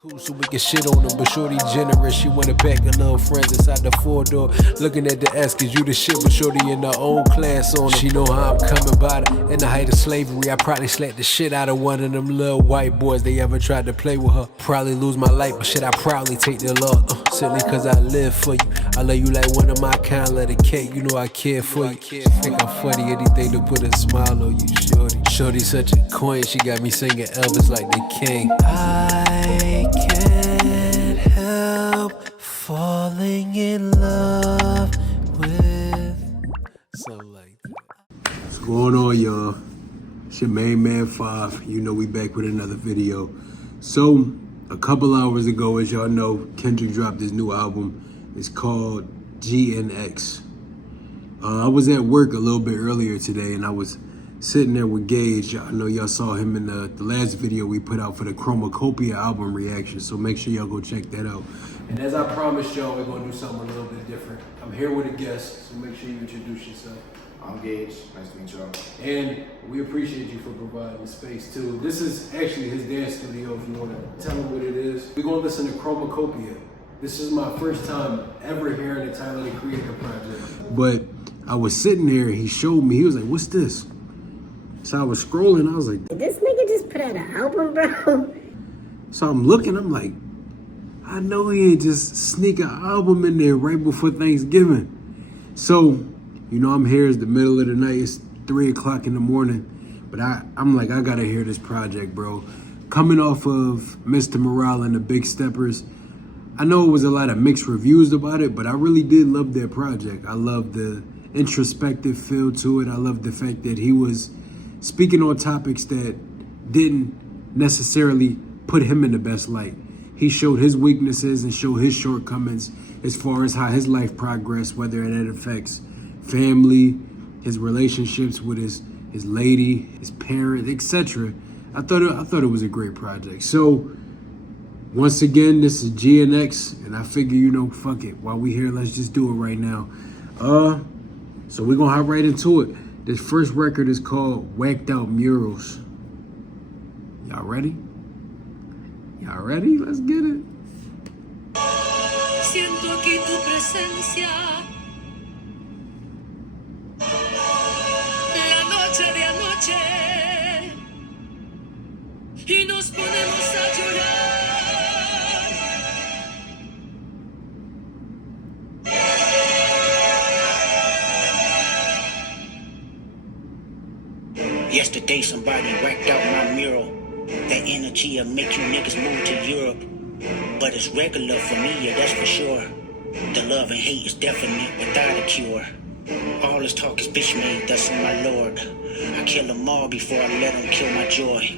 Cool, so we can shit on them, but shorty generous. She wanna pack her little friends inside the 4-door. Looking at the ass, cause you the shit, but shorty in her own class on them. She know how I'm coming by her. In the height of slavery, I probably slapped the shit out of one of them little white boys. They ever tried to play with her. Probably lose my life, but shit, I proudly take their love. Simply cause I live for you. I love you like one of my kind, let it cake. You know I care for you. Think I'm funny, anything to put a smile on you, shorty. Shorty such a queen, she got me singing Elvis like the king. I can't help falling in love with something like that. What's going on, y'all? It's your main man 5. You know we back with another video. So a couple hours ago, as y'all know, Kendrick dropped his new album. It's called GNX. I was at work a little bit earlier today, and I was sitting there with Gage. I know y'all saw him in the last video we put out for the Chromacopia album reaction, so make sure y'all go check that out. And as I promised y'all, we're gonna do something a little bit different. I'm here with a guest, so make sure you introduce yourself. I'm Gage, nice to meet y'all. And we appreciate you for providing the space too. This is actually his dance studio, if you wanna tell him what it is. We're gonna listen to Chromacopia. This is my first time ever hearing the Tyler the Creator project. But I was sitting there, he showed me, he was like, what's this? So I was scrolling, I was like, did this nigga just put out an album, bro? So I'm looking, I'm like, I know he ain't just sneak an album in there right before Thanksgiving. So, you know, I'm here, it's the middle of the night, it's 3 o'clock in the morning. But I'm like, I gotta hear this project, bro. Coming off of Mr. Morale and the Big Steppers, I know it was a lot of mixed reviews about it, but I really did love that project. I love the introspective feel to it. I love the fact that he was speaking on topics that didn't necessarily put him in the best light. He showed his weaknesses and showed his shortcomings as far as how his life progressed, whether it affects family, his relationships with his lady, his parents, etc. I thought it was a great project. So once again, this is GNX, and I figure, you know, fuck it. While we here, let's just do it right now. So we're gonna hop right into it. This first record is called Whacked Out Murals. Y'all ready? Y'all ready? Let's get it. Siento aquí tu presencia. La noche de anoche. Y nos ponemos a llorar. Yesterday somebody whacked out my mural. That energy'll make you niggas move to Europe. But it's regular for me, yeah, that's for sure. The love and hate is definite without a cure. All this talk is bitch made, that's on my lord. I kill them all before I let them kill my joy.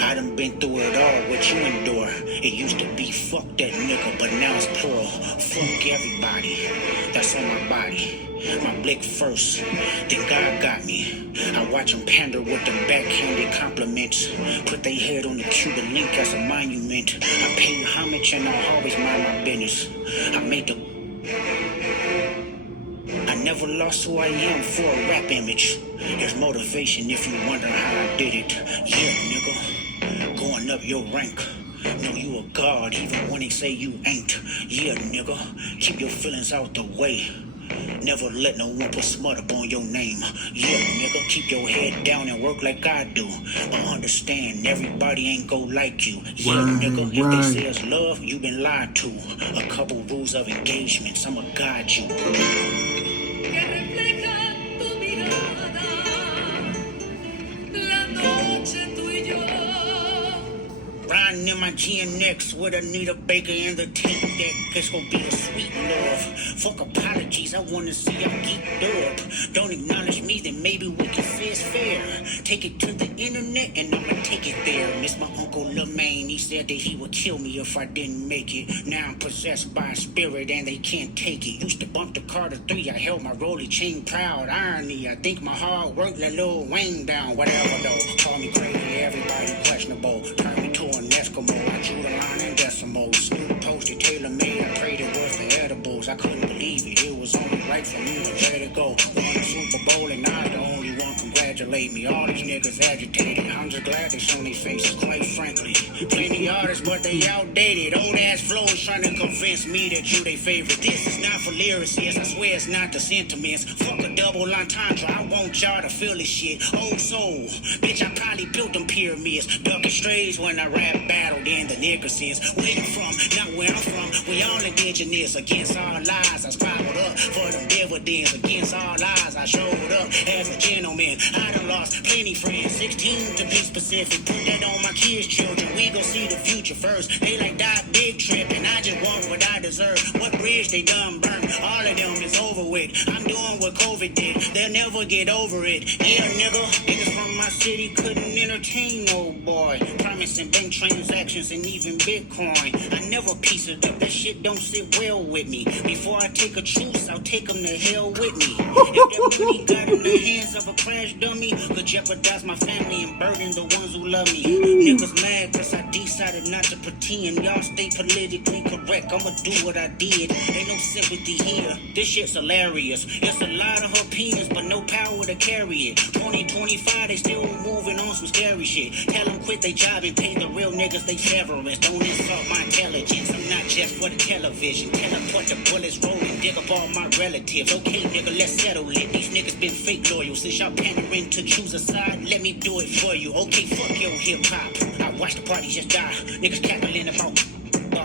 I done been through it all, what you endure. It used to be fuck that nigga, but now it's plural. Fuck everybody, that's on my body. My blick first, then God got me. I watch them pander with them backhanded compliments. Put their head on the Cuban link as a monument. I pay homage and I always mind my business. I never lost who I am for a rap image. There's motivation if you wonder how I did it. Yeah, nigga, going up your rank. Know you a god even when they say you ain't. Yeah, nigga, keep your feelings out the way. Never let no one put smut up on your name. Yeah, nigga, keep your head down and work like I do. But understand, everybody ain't go like you. Yeah, nigga, if they say it's love, you been lied to. A couple rules of engagements, I'ma guide you. Que refleja tu mirada. La noche tú y yo. Riding in my GNX with Anita Baker in the tape deck. It's gonna be a sweet love. Fuck apologies, I wanna see y'all geeked up. Don't acknowledge me, then maybe we can say it's fair. Take it to the internet and I'ma take it there. Miss my uncle Lamar, he said that he would kill me if I didn't make it. Now I'm possessed by a spirit and they can't take it. Used to bump the Carter 3, I held my rolly chain proud. Irony, I think my hard work let Lil Wayne down. Whatever though, call me crazy, everybody questionable. Turn me to an Eskimo, I drew the line in decimals. Snoop posted tailor-made, I prayed it was the edibles. I couldn't believe it, it was only right for me to let it go. Won the Super Bowl and I'm the only one. Congratulations. congratulate me. All these niggas agitated. I'm just glad they show their faces, quite frankly. Plenty artists, but they outdated. Old ass flows trying to convince me that you they favorite. This is not for lyricists. I swear it's not the sentiments. Fuck a double entendre. I want y'all to feel this shit. Old soul. Bitch, I probably built them pyramids. Ducking strays when I rap battled in the nigger sense. Where you from? Not where I'm from. We all indigenous. Against all lies, I scrambled up for them dividends. Against all lies, I showed up as a gentleman. I done lost plenty friends. 16 to be specific. Put that on my kids' children. We gon' see the future first. They like die big trippin'. I just want what I deserve. What bridge they done burned? All of them is over with. I'm doing what COVID did. They'll never get over it. Yeah, nigga. Niggas from my city couldn't entertain no boy. Promising bank transactions and even Bitcoin. I never piece it up. That shit don't sit well with me. Before I take a truce, I'll take them to hell with me. If that money got in the hands of a crash dummy, could jeopardize my family and burden the ones who love me. Niggas mad cause I decided not to pretend. Y'all stay politically correct. I'ma do what I did. Ain't no sympathy here. This shit's hilarious. It's a lot of opinions, but no power to carry it. 2025, they still moving on some scary shit. Tell them quit they job and pay the real niggas they severance. Don't insult my intelligence. I'm not just for the television. Teleport the bullets rolling. Dig up all my relatives. Okay, nigga, let's settle it. These niggas been fake loyal. Since y'all pandering to choose a side, let me do it for you. Okay, fuck your hip hop. I watch the party just die. Niggas cackling about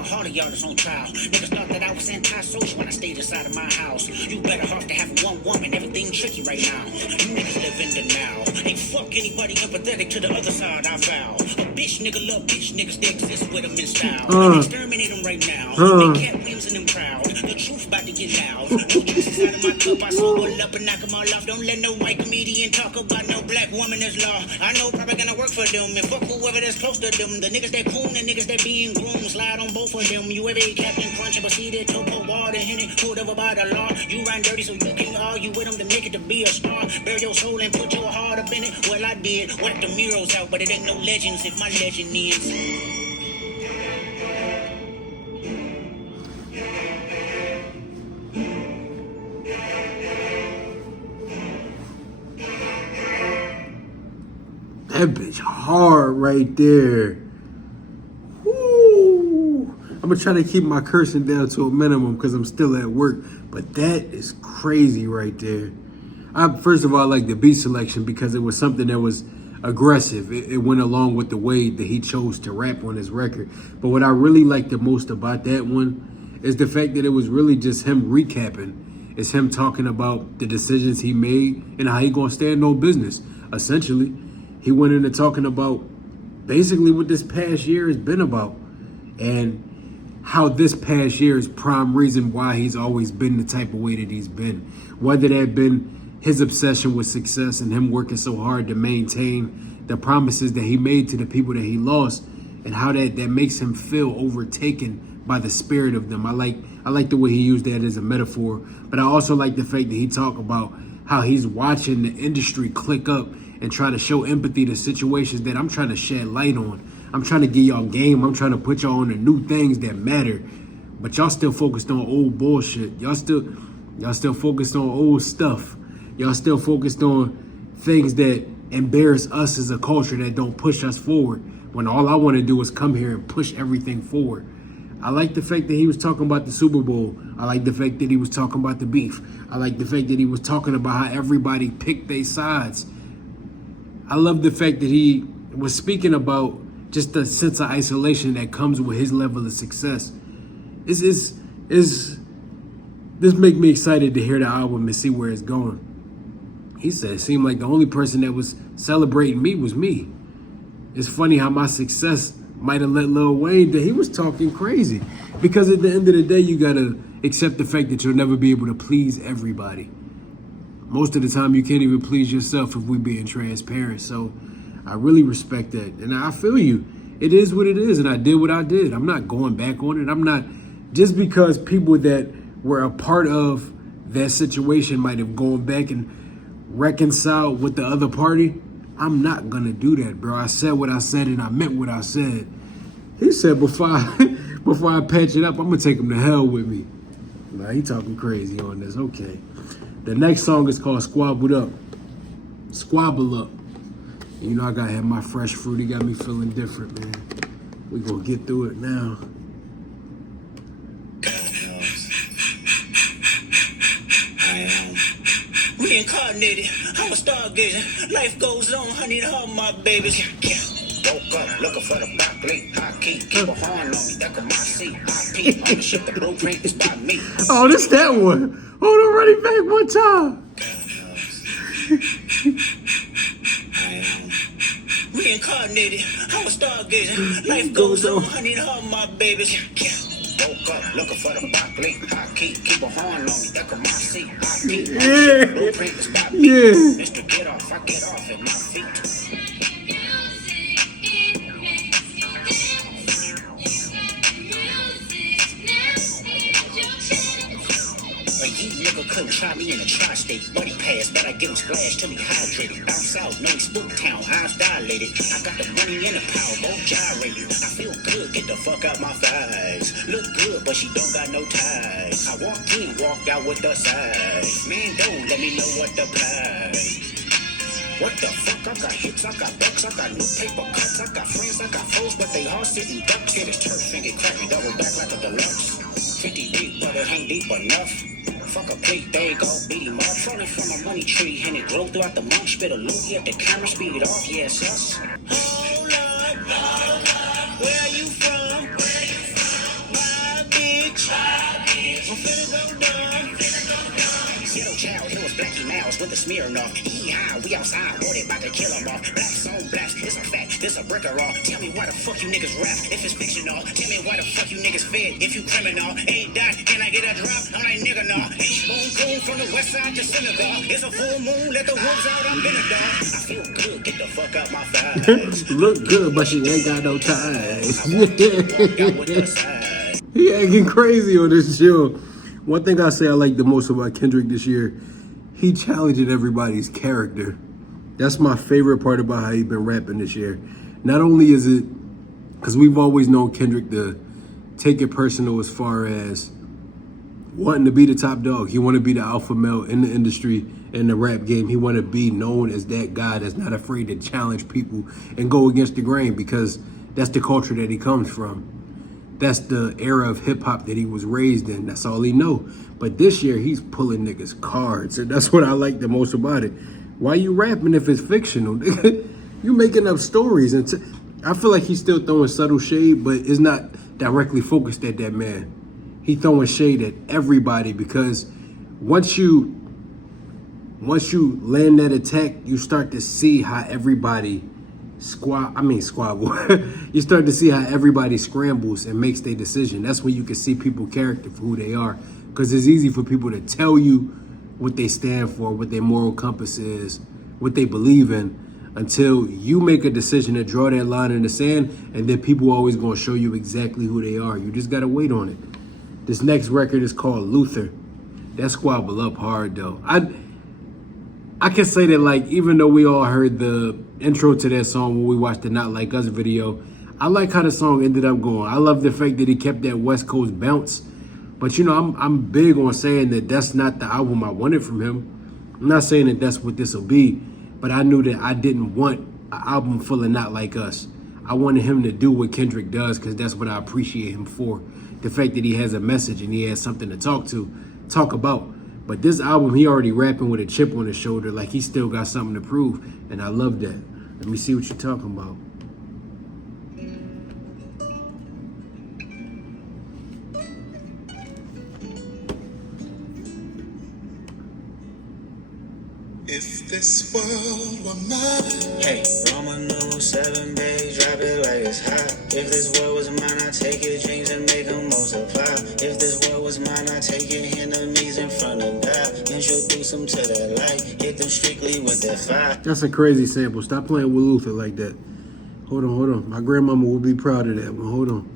all of y'all is on trial. Niggas thought that I was anti-social when I stayed inside of my house. You better off to have one woman, everything tricky right now. You niggas live in the now. Ain't fuck anybody empathetic to the other side, I vow. A bitch nigga love bitch niggas, they exist with them in style. Exterminate them right now. They cat Williams in them crowd. The truth about to get loud. No juice inside of my cup, I sober up and knock them all off. Don't let no white comedian talk about no black woman as law. I know probably gonna work for them and fuck whoever that's close to them. The niggas that coon and niggas that being groomed, slide on both of them. You ever Captain Crunch, but see that topo water in it, pulled over by the law. You run dirty so you can't argue with them to make it to be a star. Bury your soul and put your heart up in it. Well, I did. Whack the murals out, but it ain't no legends if my legend is. That bitch hard right there. Woo. I'm gonna try to keep my cursing down to a minimum because I'm still at work. But that is crazy right there. First of all, I like the beat selection because it was something that was aggressive. It went along with the way that he chose to rap on his record. But what I really liked the most about that one is the fact that it was really just him recapping. It's him talking about the decisions he made and how he gonna stand on business, essentially. He went into talking about basically what this past year has been about and how this past year is prime reason why he's always been the type of way that he's been. Whether that been his obsession with success and him working so hard to maintain the promises that he made to the people that he lost and how that makes him feel overtaken by the spirit of them. I like the way he used that as a metaphor, but I also like the fact that he talked about how he's watching the industry click up and try to show empathy to situations that I'm trying to shed light on. I'm trying to get y'all game. I'm trying to put y'all on the new things that matter. But y'all still focused on old bullshit. Y'all still focused on old stuff. Y'all still focused on things that embarrass us as a culture that don't push us forward. When all I want to do is come here and push everything forward. I like the fact that he was talking about the Super Bowl. I like the fact that he was talking about the beef. I like the fact that he was talking about how everybody picked their sides. I love the fact that he was speaking about just the sense of isolation that comes with his level of success. This make me excited to hear the album and see where it's going. He said it seemed like the only person that was celebrating me was me. It's funny how my success might have let Lil Wayne that he was talking crazy. Because at the end of the day, you gotta accept the fact that you'll never be able to please everybody. Most of the time, you can't even please yourself if we're being transparent. So I really respect that. And I feel you. It is what it is. And I did what I did. I'm not going back on it. I'm not, just because people that were a part of that situation might have gone back and reconciled with the other party, I'm not going to do that, bro. I said what I said and I meant what I said. He said before I patch it up, I'm going to take him to hell with me. Nah, he talking crazy on this. Okay. The next song is called Squabbled Up. Squabble Up. You know I gotta have my fresh fruit. He got me feeling different, man. We gonna get through it now. Reincarnated, I'm a stargazer. Life goes on, honey, to all my babies. Woke up looking for the broccoli. High key, keep a horn on me. That could my seat. High peak, ownership, the blueprint is by me. Oh, this that one. Hold on, run it back one time. Reincarnated, I'm a stargazer. Life goes on, honey, to all my babies. Woke up looking for the broccoli. High key, keep a horn on me. That could my seat. High peak, ownership, the blueprint is by me. Mr. Get Off, I get off at my feet. Couldn't try me in a tri-state. Buddy pass, but I get him splashed till he hydrated. Bounce out, no spook town, eyes dilated. I got the money and the power, both gyrated. I feel good, get the fuck out my thighs. Look good, but she don't got no ties. I walked in, walked out with the size. Man, don't let me know what the price. What the fuck? I got hits, I got bucks, I got new paper cuts, I got friends, I got foes, but they all sitting ducks. Hit his turf and get crappy, double back like a deluxe. 50 deep, but it ain't deep enough. Fuck a plate, there you go, beat him up. Falling from a money tree, and it grew throughout the month. Spit a loogie at the camera, speed it off, yes, us. Hold up, where are you from? My bitch, I'm finna go dumb. Ghetto child, it was Blackie Mouse with the Smirnoff. Yeehaw, we outside, boy, they about to kill him off. Blacks on blacks, it's a fact, this a bricker off. Tell me why the fuck you niggas rap if it's fictional. Tell me why the fuck you niggas fed if you criminal. Ain't that, can I get a drop? I'm like nigga nah. Spoon cool from the west side to Senegal. It's a full moon, let the wolves out, I'm Benadar. I feel good, get the fuck out my thighs. Look good, but she ain't got no ties. Walk out with the side. He acting crazy on this show. One thing I say I like the most about Kendrick this year, he challenging everybody's character. That's my favorite part about how he been rapping this year. Not only is it, because we've always known Kendrick to take it personal as far as wanting to be the top dog. He want to be the alpha male in the industry, in the rap game. He want to be known as that guy that's not afraid to challenge people and go against the grain, because that's the culture that he comes from. That's the era of hip hop that he was raised in. That's all he know. But this year he's pulling niggas cards, and that's what I like the most about it. Why you rapping if it's fictional? You making up stories, and I feel like he's still throwing subtle shade, but it's not directly focused at that man. He throwing shade at everybody, because once you land that attack, you start to see how everybody squabble. You start to see how everybody scrambles and makes their decision. That's when you can see people's character for who they are, because it's easy for people to tell you what they stand for, what their moral compass is, what they believe in, until you make a decision to draw that line in the sand, and then people are always going to show you exactly who they are. You just got to wait on it. This next record is called Luther. That squabble up hard, though. I can say that, like, even though we all heard the intro to that song when we watched the Not Like Us video, I like how the song ended up going. I love the fact that he kept that West Coast bounce. But, you know, I'm big on saying that that's not the album I wanted from him. I'm not saying that that's what this will be, but I knew that I didn't want an album full of Not Like Us. I wanted him to do what Kendrick does, because that's what I appreciate him for. The fact that he has a message and he has something to talk about. But this album, he already rapping with a chip on his shoulder, like he still got something to prove, and I love that. Let me see what you're talking about. If this world were mine. Hey, Roman numeral 7, babe, drop it like it's hot. If this world was mine, I'd take your dreams and make them multiply. If this world was mine, I'd take your enemies in front of God. Introduce them to that light, hit them strictly with that fire. That's a crazy sample. Stop playing with Luther like that. Hold on. My grandmama will be proud of that one. Hold on.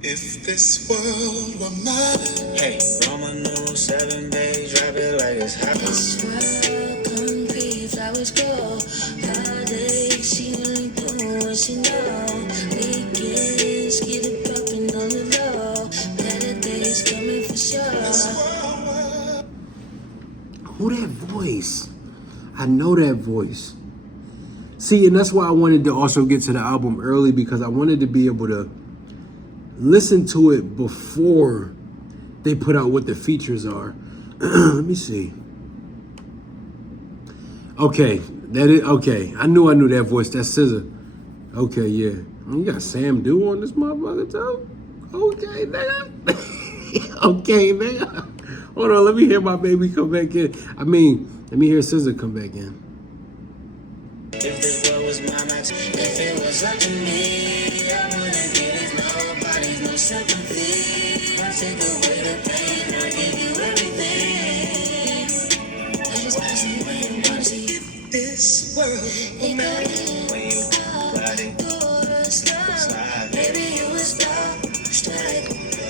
If this world were mine. Hey, Roman numeral 7, babe, drop it like it's hot. This world, concrete, flowers grow. Heartache, she only do what she know. Weekends, get it voice. I know that voice. See, and that's why I wanted to also get to the album early, because I wanted to be able to listen to it before they put out what the features are. Let me see. Okay, okay. I knew that voice. That's SZA. Okay, yeah. You got Sam Dew on this motherfucker too? Okay, nigga. Okay, nigga. Hold on, let me hear my baby come back in. Let me hear SZA come back in. If this world was mine, if it was up to me, I wouldn't give it nobody, no sympathy. I take away the pain, I give you everything. I just wanna see where you wanna see. If this world were mine, when you ride it, slide, baby, you would stop, strike,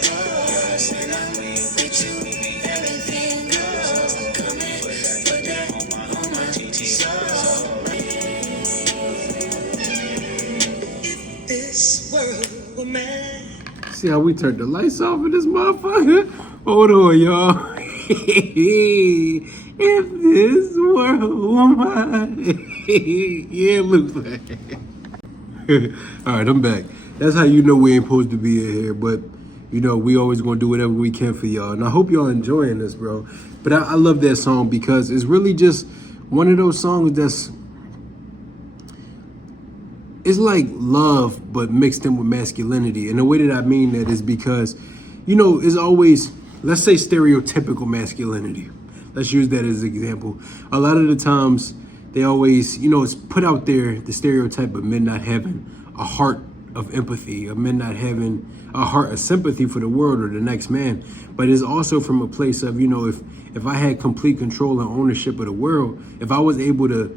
pause, and I'm with you, everything goes. Come in, put that on my soul. This world were mine. See how we turned the lights off in this motherfucker? Hold on, y'all. If this world were mine. Yeah, looks like. All right, I'm back. That's how you know we ain't supposed to be in here, but you know, we always gonna do whatever we can for y'all. And I hope y'all enjoying this, bro. But I love that song because it's really just one of those songs that's, it's like love, but mixed in with masculinity. And the way that I mean that is because, you know, it's always, let's say stereotypical masculinity. Let's use that as an example. A lot of the times they always, you know, it's put out there, the stereotype of men not having a heart of empathy, of men not having a heart of sympathy for the world or the next man. But it's also from a place of, you know, if I had complete control and ownership of the world, if I was able to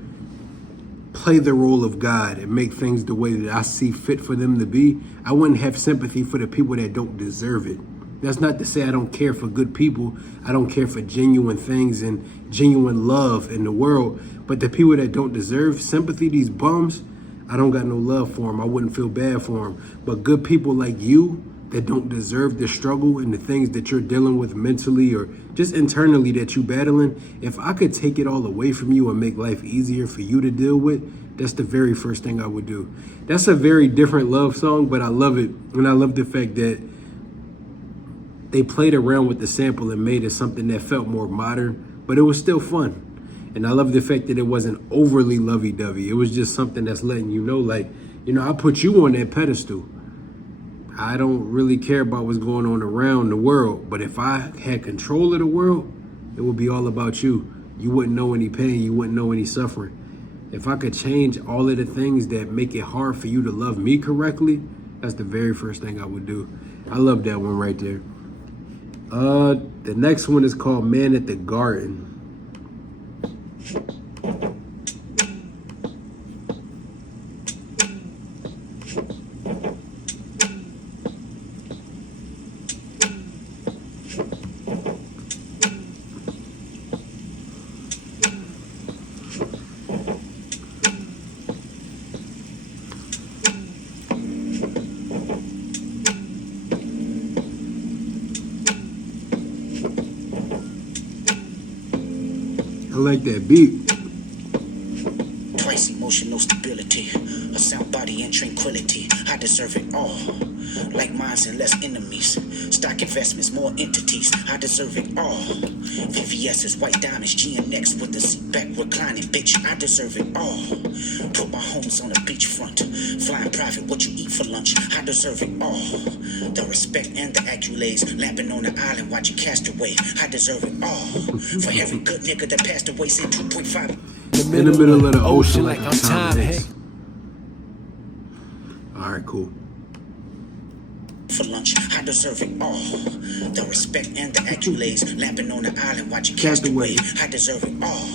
play the role of God and make things the way that I see fit for them to be, I wouldn't have sympathy for the people that don't deserve it. That's not to say I don't care for good people. I don't care for genuine things and genuine love in the world. But the people that don't deserve sympathy, these bums, I don't got no love for them. I wouldn't feel bad for them. But good people like you that don't deserve the struggle and the things that you're dealing with mentally or just internally that you battling, if I could take it all away from you and make life easier for you to deal with, that's the very first thing I would do. That's a very different love song, but I love it. And I love the fact that they played around with the sample and made it something that felt more modern, but it was still fun. And I love the fact that it wasn't overly lovey-dovey. It was just something that's letting you know, like, you know, I put you on that pedestal. I don't really care about what's going on around the world, but if I had control of the world, it would be all about you. You wouldn't know any pain, you wouldn't know any suffering. If I could change all of the things that make it hard for you to love me correctly, that's the very first thing I would do. I love that one right there. The next one is called Man at the Garden. I like that beat. Twice emotional stability, a sound body and tranquility. I deserve it all. Like minds and less enemies. Stock investments, more entities. I deserve it all. VVS's white diamonds, GNX with the seat back reclining. Bitch, I deserve it all. Put my homes on the beachfront. Flying private, what you eat for lunch. I deserve it all. The respect and the accolades. Lapping on the island, watching Castaway. I deserve it all. For every good nigga that passed away, sent 2.5. In the middle of the ocean like I'm Tom Hanks. All right, cool. For lunch, I deserve it all. The respect and the accolades. Lapping on the island, watching Castaway. I deserve it all.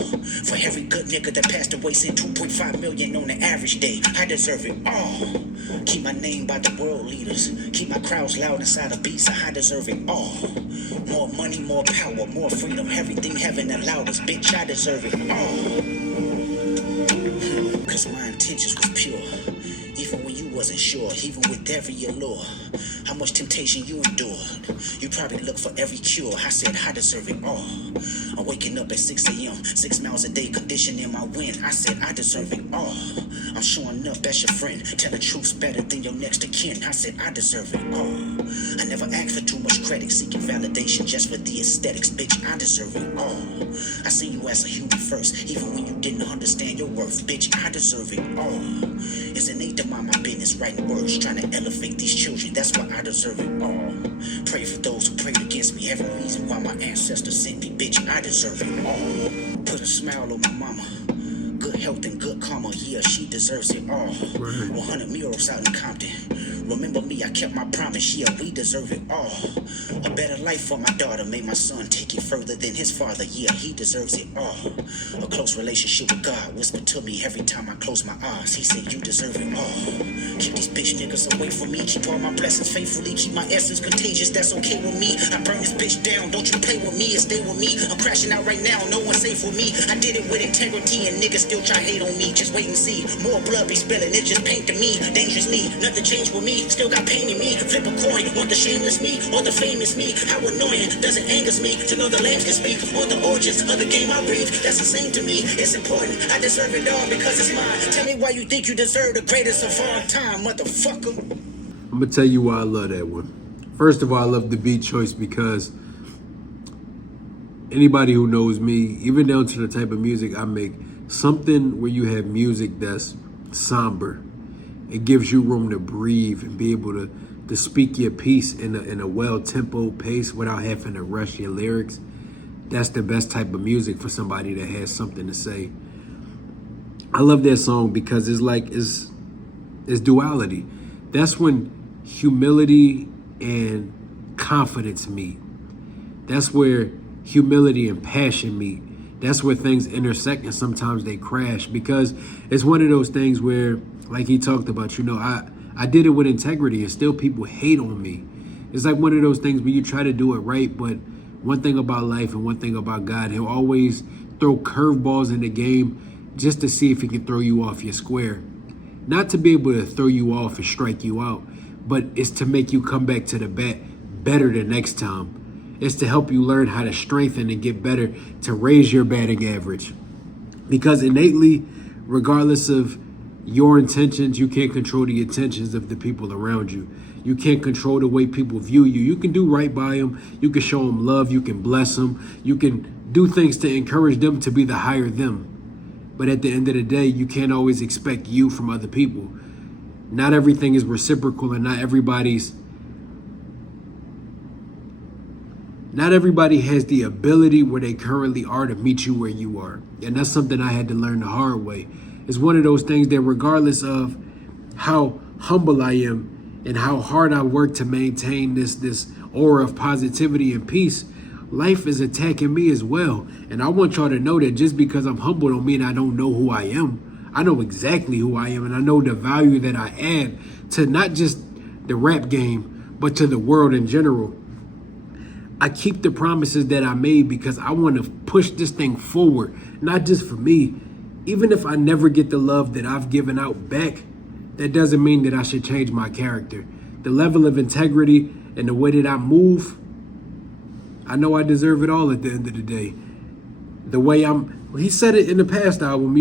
For every good nigga that passed away, sent 2.5 million on the average day. I deserve it all. Keep my name by the world leaders. Keep my crowds loud inside a beat, so I deserve it all. More money, more power, more freedom. Everything heaven allowed us, bitch, I deserve it all. Cause my intentions was pure. even when you wasn't sure, even with every allure. How much temptation you endured. You probably look for every cure. I said I deserve it all. I'm waking up at 6 a.m. 6 miles a day, conditioning my wind. I said I deserve it all. I'm showing up as your friend. Tell the truth's better than your next of kin. I said I deserve it all. I never asked for too much credit, seeking validation just for the aesthetics. Bitch, I deserve it all. I see you as a human first, even when you didn't understand your worth. Bitch, I deserve it all. It's innate to mind my business, writing words, trying to elevate these children. That's why I deserve it all. Pray for those who prayed against me. Every reason why my ancestors sent me. Bitch, I deserve it all. Put a smile on my mama. Good health and good karma, yeah, she deserves it all. 100 murals out in Compton. Remember me, I kept my promise, yeah, we deserve it all. A better life for my daughter, made my son take it further than his father, yeah, he deserves it all. A close relationship with God whispered to me every time I close my eyes. He said, you deserve it all. Keep these bitch niggas away from me, keep all my blessings faithfully, keep my essence contagious, that's okay with me. I burn this bitch down, don't you play with me and stay with me. I'm crashing out right now, no one's safe with me. I did it with integrity and niggas still try hate on me. Just wait and see, more blood be spilling, it just paint to me. Dangerously, nothing changed with me, still got pain in me. Flip a coin, want the shameless me or the famous me. How annoying, does it anger me to know the lambs can speak or the origins of the game I breathe? That's the same to me, it's important, I deserve it all because it's mine. Tell me why you think you deserve the greatest of all time, motherfucker. I'm gonna tell you why I love that one. First of all, I love the beat choice because anybody who knows me, even down to the type of music I make, something where you have music that's somber, it gives you room to breathe and be able to speak your piece in a well-tempoed pace without having to rush your lyrics. That's the best type of music for somebody that has something to say. I love that song because it's duality. That's when humility and confidence meet. That's where humility and passion meet. That's where things intersect and sometimes they crash because it's one of those things where, like he talked about, I did it with integrity and still people hate on me. It's like one of those things where you try to do it right, but one thing about life and one thing about God, he'll always throw curveballs in the game just to see if he can throw you off your square. Not to be able to throw you off and strike you out, but it's to make you come back to the bat better the next time. It's to help you learn how to strengthen and get better, to raise your batting average. Because innately, regardless of your intentions, you can't control the intentions of the people around you. You can't control the way people view you. You can do right by them. You can show them love. You can bless them. You can do things to encourage them to be the higher them. But at the end of the day, you can't always expect you from other people. Not everything is reciprocal and not everybody has the ability where they currently are to meet you where you are. And that's something I had to learn the hard way. It's one of those things that regardless of how humble I am and how hard I work to maintain this aura of positivity and peace, life is attacking me as well. And I want y'all to know that just because I'm humble don't mean I don't know who I am. I know exactly who I am and I know the value that I add to not just the rap game, but to the world in general. I keep the promises that I made because I want to push this thing forward, not just for me. Even if I never get the love that I've given out back, that doesn't mean that I should change my character. The level of integrity and the way that I move, I know I deserve it all at the end of the day. The way he said it in the past album,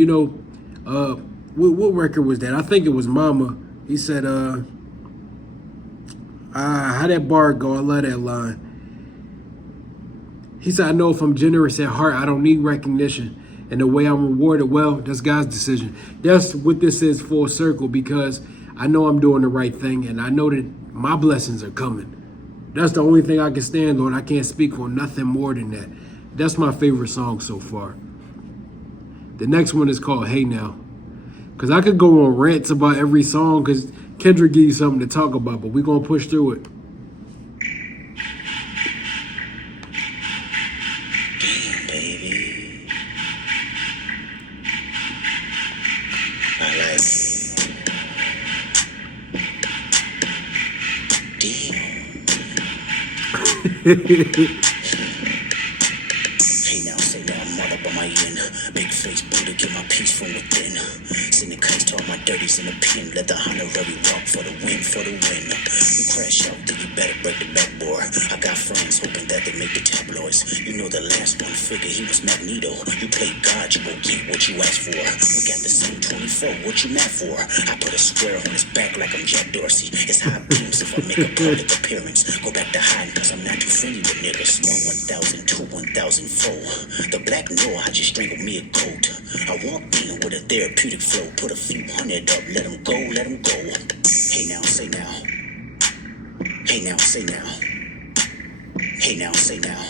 what record was that? I think it was Mama. He said, how that bar go? I love that line. He said, I know if I'm generous at heart, I don't need recognition. And the way I'm rewarded, well, that's God's decision. That's what this is full circle because I know I'm doing the right thing and I know that my blessings are coming. That's the only thing I can stand on. I can't speak on nothing more than that. That's my favorite song so far. The next one is called Hey Now. Because I could go on rants about every song because Kendrick gives you something to talk about, but we're going to push through it. Hey now, say now, mother by my end. Big face Buddha, get my peace from within. Sending kites to all my dirties in the pen. Let the honorary rock for the win, for the win. You crash out, then you better break the backboard. I got friends hoping that they make the tabloids. You know the last one, figure he was Magneto. You play God, you won't get what you asked for. We got the same 24, what you mad for? I put a square on his back like I'm Jack Dorsey. It's high beams if I make a public appearance. Go back to hiding cause I'm not too friendly with niggas. 1,000, 1,004. The black know I just strangled me a goat. I walked in with a therapeutic flow. Put a few hundred up, let him go, let him go. Hey now, say now. Hey now, say now. Hey now, say now.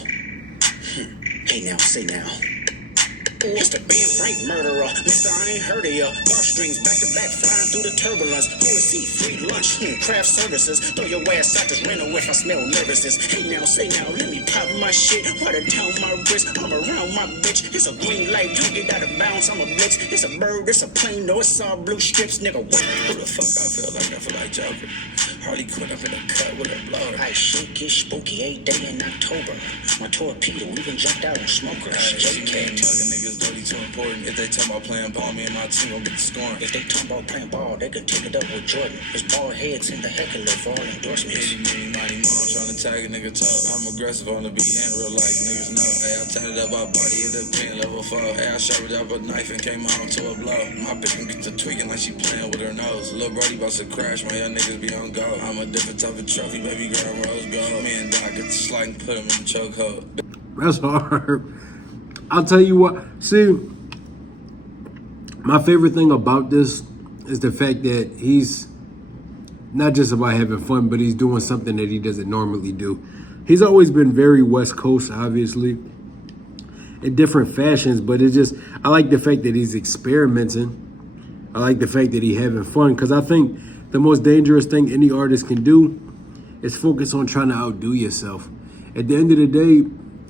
Hey now, say now. It's the Ben Frank murderer. Mister, I ain't heard of ya. Bar strings back to back, flying through the turbulence. Go and see free lunch, craft services. Throw your ass out this rental if I smell nervousness. Hey now, say now, let me pop my shit. Water down my wrist, I'm around my bitch. It's a green light, you get out of bounds, I'm a blitz. It's a bird, it's a plane, no, it's all blue strips, nigga. What? Who the fuck I feel like? I feel like Joker. Harley Quinn up in the cut with a blower. I shit get spooky 8 day in October. My torpedo even jumped out on smokers. J-Cat. Niggas dirty too important. If they talk about playing ball, me and my team gon' get the scoring. If they talk about playing ball, they can take it up with Jordan. His bald heads in the heckler for all endorsements. 80 million, mighty mom trying to tag a nigga toe. I'm aggressive on the beat and real life, niggas know. Hey, I tatted up my body in the pen, level 4. Hey, I shot up a knife and came out to a blow. My bitch can get to tweaking like she playing with her nose. Lil' Brody about to crash, my young niggas be on go. I'm a different type of trophy, baby girl, rose gold. Me and Doc get the slide and put him in the chokehold. That's hard. I'll tell you what. See, my favorite thing about this is the fact that he's not just about having fun, but he's doing something that he doesn't normally do. He's always been very West Coast, obviously, in different fashions, but it's just, I like the fact that he's experimenting. I like the fact that he's having fun, because I think the most dangerous thing any artist can do is focus on trying to outdo yourself. At the end of the day,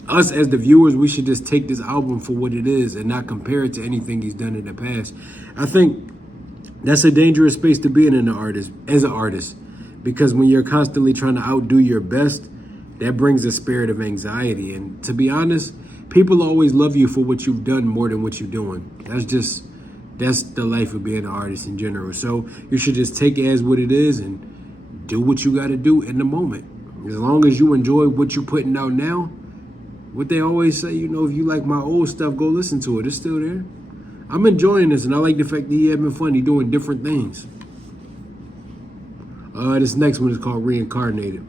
us as the viewers, we should just take this album for what it is and not compare it to anything he's done in the past. I think that's a dangerous space to be in as an artist, because when you're constantly trying to outdo your best, that brings a spirit of anxiety. And to be honest, people always love you for what you've done more than what you're doing. That's the life of being an artist in general. So you should just take it as what it is and do what you got to do in the moment. As long as you enjoy what you're putting out now, what they always say, you know, if you like my old stuff, go listen to it. It's still there. I'm enjoying this, and I like the fact that he having fun. He doing different things. This next one is called Reincarnated.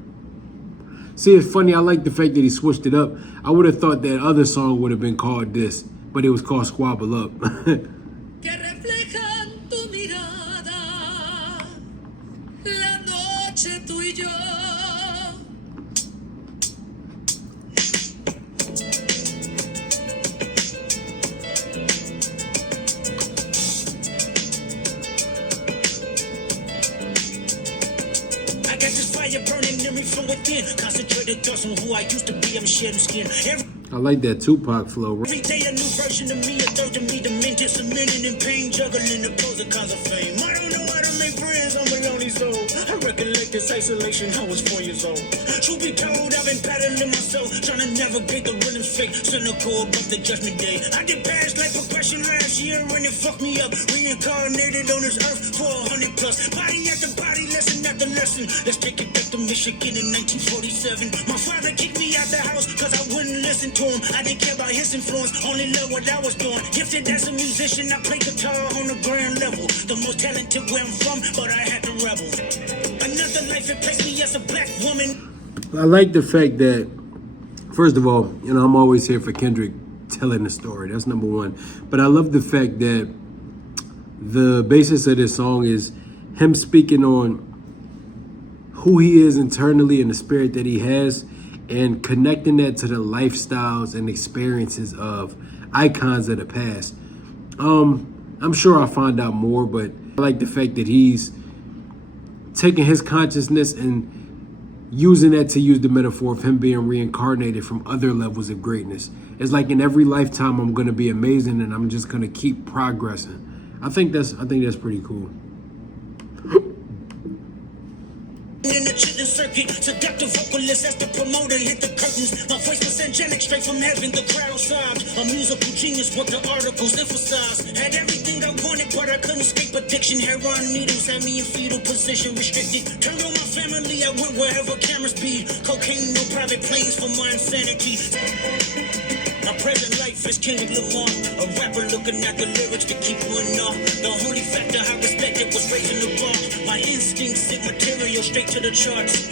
See, it's funny. I like the fact that he switched it up. I would have thought that other song would have been called this, but it was called Squabble Up. Que reflejan tu mirada, la noche tú y yo. I got this fire burning in me from within. Concentrated thoughts on who I used to be. I'm shedding skin. I like that Tupac flow. Every day a new version of me, a third of me, demented, cemented in pain, juggling the pros and cons of fame. I don't know how to make friends, I'm a lonely soul. I recollect this isolation, I was 4 years old. Truth be told, I've been battling myself, trying to navigate the real and fake, cynical about the judgment day. I did past like progression last year when it fucked me up. Reincarnated on this earth for 100 plus. Body after body, lesson after lesson. Let's take it back to Michigan in 1947. My father kicked me out the house cause I wouldn't listen to him. I didn't care about his influence, only loved what I was doing. Gifted as a musician, I play guitar on the grand level. The most talented where I'm from, but I had to rebel. Another life, it placed me as a black woman. I like the fact that, first of all, you know, I'm always here for Kendrick telling the story. That's number one. But I love the fact that the basis of this song is him speaking on who he is internally and the spirit that he has, and connecting that to the lifestyles and experiences of icons of the past. I'm sure I'll find out more, but I like the fact that he's taking his consciousness and using that to use the metaphor of him being reincarnated from other levels of greatness. It's like in every lifetime I'm gonna be amazing and I'm just gonna keep progressing. I think that's pretty cool. In the chitlin circuit. Seductive vocalist as the promoter hit the curtains. My voice was angelic, straight from heaven. The crowd sobbed. A musical genius, what the articles emphasized. Had everything I wanted, but I couldn't escape addiction. Heroin needles had me in fetal position, restricted. Turned on my family, I went wherever cameras be. Cocaine, no private planes for my insanity. My present life is Kendrick Lamar, a rapper looking at the lyrics to keep you in awe. The only factor I respected was raising the bar. My instincts sent material straight to the charts.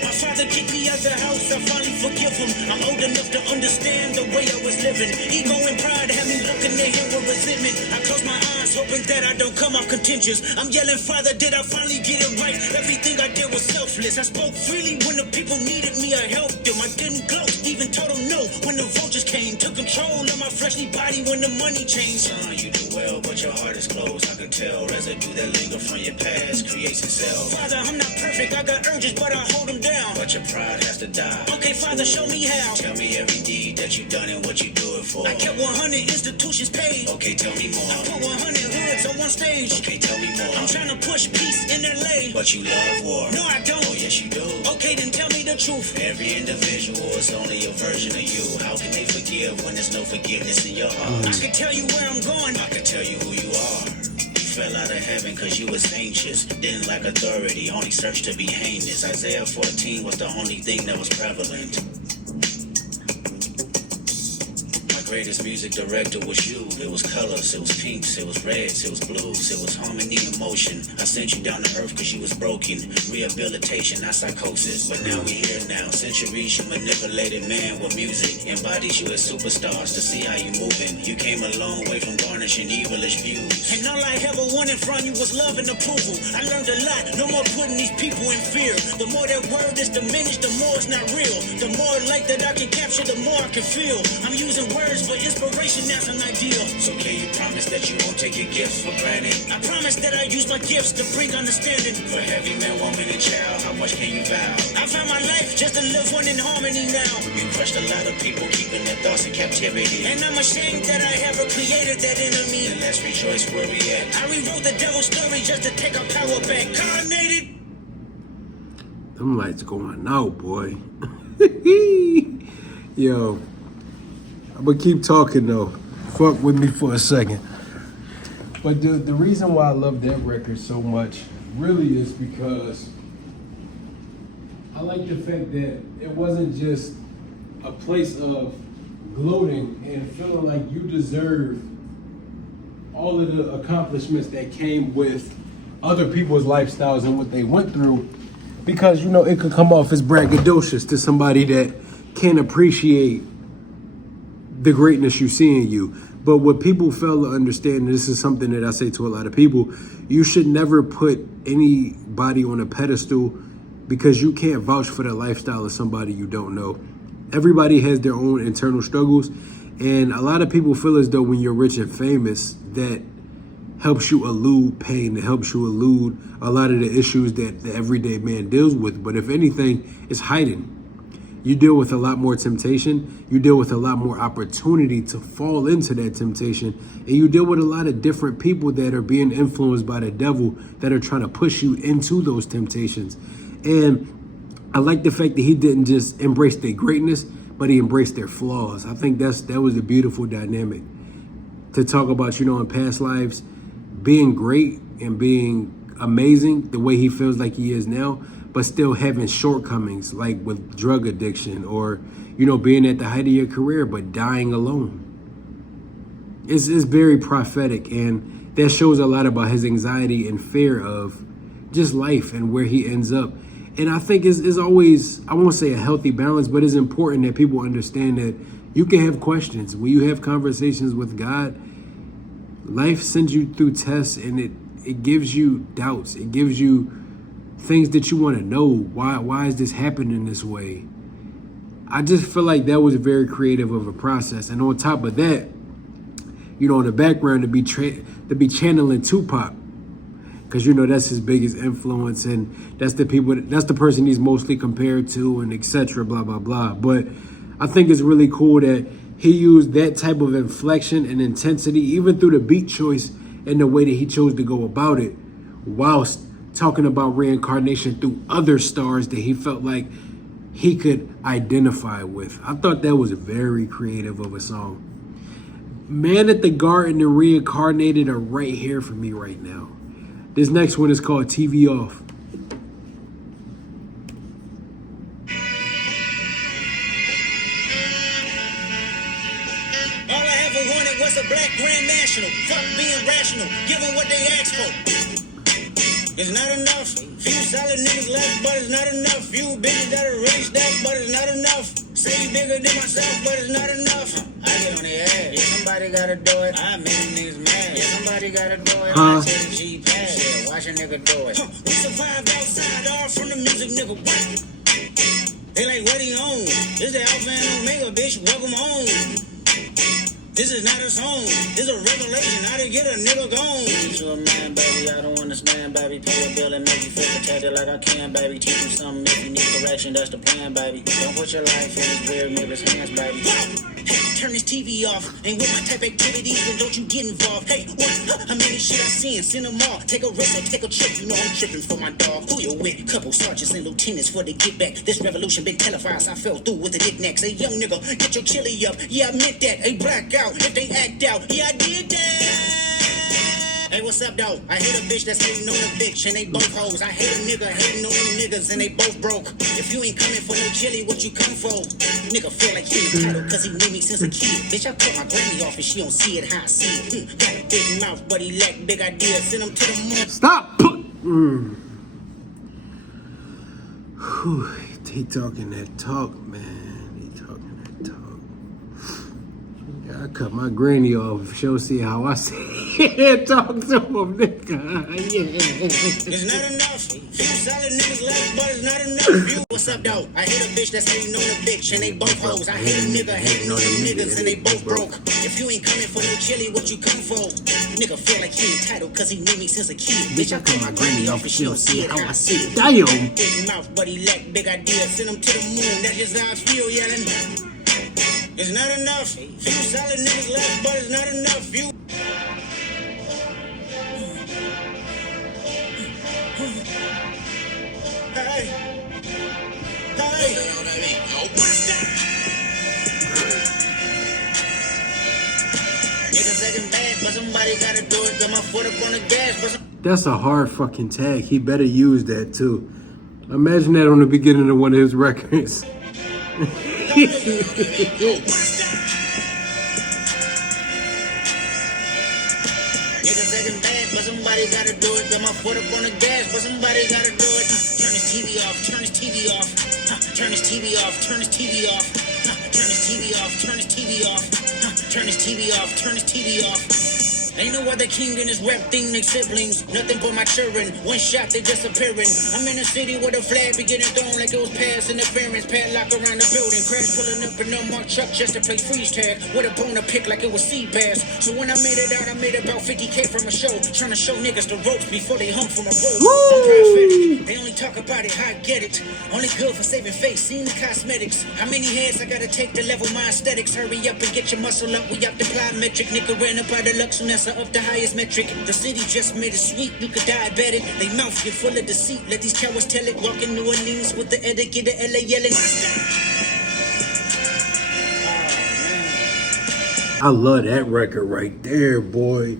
My father kicked me out the house, I finally forgive him. I'm old enough to understand the way I was living. Ego and pride had me looking at him with resentment. I close my eyes, hoping that I don't come off contentious. I'm yelling, Father, did I finally get it right? Everything I did was selfless. I spoke freely when the people needed me, I helped them. I didn't gloat, even told them no when the vultures came. Took control of my fleshly body when the money changed. Son, you do well, but your heart is closed. I can tell residue that linger from your past creates itself. Father, I'm not perfect, I got urges, but I hold them down. But your pride has to die. Okay, Father, show me how. Tell me every deed that you done and what you do it for. I kept 100 institutions paid. Okay, tell me more. I put 100 hoods on one stage. Okay, tell me more. I'm trying to push peace in LA. But you love war. No, I don't. Oh, yes, you do. Okay, then tell me the truth. Every individual is only a version of you. How can they forgive when there's no forgiveness in your heart? I can tell you where I'm going. I can tell you who you are. You fell out of heaven cause you was anxious. Didn't lack authority, only searched to be heinous. Isaiah 14 was the only thing that was prevalent. Greatest music director was you. It was colors, it was pinks, it was reds, it was blues, it was harmony and emotion. I sent you down to earth cause you was broken. Rehabilitation, not psychosis. But now we here now. Centuries you manipulated man with music. Embodies you as superstars to see how you moving. You came a long way from garnishing evilish views. And all I ever wanted from you was love and approval. I learned a lot, no more putting these people in fear. The more that word is diminished, the more it's not real. The more light that I can capture, the more I can feel. I'm using words for inspiration as an ideal. So can you promise that you won't take your gifts for granted? I promise that I use my gifts to bring understanding. For every man, woman, and child, how much can you vow? I found my life just to live one in harmony now. You crushed a lot of people, keeping their thoughts in captivity. And I'm ashamed that I ever created that enemy. Then let's rejoice where we at. I rewrote the devil's story just to take our power back. Carnated. Them lights going out, boy. Yo. I'm gonna keep talking though. Fuck with me for a second. But the reason why I love that record so much really is because I like the fact that it wasn't just a place of gloating and feeling like you deserve all of the accomplishments that came with other people's lifestyles and what they went through, because you know it could come off as braggadocious to somebody that can't appreciate the greatness you see in you. But what people fail to understand, and this is something that I say to a lot of people, you should never put anybody on a pedestal because you can't vouch for the lifestyle of somebody you don't know. Everybody has their own internal struggles, and a lot of people feel as though when you're rich and famous, that helps you elude pain, it helps you elude a lot of the issues that the everyday man deals with. But if anything, it's hiding. You deal with a lot more temptation, you deal with a lot more opportunity to fall into that temptation, and you deal with a lot of different people that are being influenced by the devil that are trying to push you into those temptations. And I like the fact that he didn't just embrace their greatness, but he embraced their flaws. I think that was a beautiful dynamic to talk about, you know, in past lives, being great and being amazing the way he feels like he is now, but still having shortcomings like with drug addiction or, you know, being at the height of your career, but dying alone. It's very prophetic, and that shows a lot about his anxiety and fear of just life and where he ends up. And I think it's always, I won't say a healthy balance, but it's important that people understand that you can have questions. When you have conversations with God, life sends you through tests, and it gives you doubts. It gives you things that you want to know. Why is this happening this way? I just feel like that was very creative of a process. And on top of that, you know, in the background to be channeling Tupac, because you know that's his biggest influence, and that's the person he's mostly compared to, and etc. Blah blah blah. But I think it's really cool that he used that type of inflection and intensity, even through the beat choice and the way that he chose to go about it, whilst talking about reincarnation through other stars that he felt like he could identify with. I thought that was very creative of a song. Man at the Garden and Reincarnated are right here for me right now. This next one is called TV Off. All I ever wanted was a black grand national. Fuck being rational, give them what they asked for. It's not enough. Few solid niggas left, but it's not enough. Few bitches that are reached that, but it's not enough. Say you bigger than myself, but it's not enough. I get on their ass. Yeah, somebody gotta do it. I make them niggas mad. Yeah, somebody gotta do it. I take the G pass. Yeah, watch a nigga do it. We survived outside, all from the music, nigga. What? They like, what he on? This the Alpha and Omega, bitch. Welcome home. This is not a song, this a revelation, how to get a nigga gone. Teach you a man, baby, I don't understand, baby. Pay a bill and make you feel protected like I can, baby. Teach you something if you need correction, that's the plan, baby. Don't put your life in these weird niggas' hands, baby. Hey, turn this TV off, ain't with my type activities, then don't you get involved. Hey, what? How many shit I seen, send them all. Take a risk or take a trip, you know I'm tripping for my dog. Who you with? Couple sergeants and lieutenants for the get back. This revolution been televised, I fell through with the knickknacks. Hey, young nigga, get your chili up, yeah, I meant that. Hey, black out, if they act out, yeah, I did that. Hey, what's up, though? I hate a bitch that's hating on a bitch, and they both hoes. I hate a nigga hating on them niggas, and they both broke. If you ain't coming for no chili, what you come for? Nigga feel like he entitled, cause he knew me since a kid. Bitch, I cut my granny off, and she don't see it how I see it. Got a big mouth, but he lack big ideas. Send him to the moon. Stop! He talking that talk, man. He talking that talk. I cut my granny off. She'll see how I say it. Talk to him, nigga. Yeah. It's not enough. Few solid niggas left, but it's not enough. You, what's up, though? I hate a bitch that's hating on a bitch, and they both hoes. I hate a nigga hating on them niggas, and they both broke. If you ain't coming for no chili, what you come for? Nigga feel like he entitled, cause he knew me since a kid. Bitch, I cut my granny off, and she don't see it how I see it. Damn. Big mouth, but he lack big ideas. Send him to the moon. That's just how I feel, yelling. It's not enough. Few solid niggas left, but it's not enough. You. Hey. Hey. Niggas acting bad, but somebody gotta do it. Got my foot up on the gas, but That's a hard fucking tag. He better use that too. Imagine that on the beginning of one of his records. Niggas acting bad, but somebody gotta do it. Got my foot up on the gas, but somebody gotta do it. Turn this TV off, turn this TV off. Turn this TV off, turn this TV off. Turn this TV off, turn this TV off. Turn this TV off, turn this TV off. Ain't no other king in this rap thing than siblings. Nothing but my children. One shot, they disappearing. I'm in a city where the flag be getting thrown like it was past interference. Padlock around the building. Crash pulling up in no mark truck just to play freeze tag. With a bone to pick like it was seed pass. So when I made it out, I made about 50K from a show. Trying to show niggas the ropes before they hung from a boat. They only talk about it, how I get it. Only good for saving face, seeing the cosmetics. How many heads I gotta take to level my aesthetics? Hurry up and get your muscle up. We up the plyometric. Nigga ran up out of Lux and that's up the highest metric. The city just made it sweet, you could diabetic. They mouth get full of deceit. Let these cowards tell it. Walking New Orleans with the etiquette of LA yelling. I love that record right there, boy.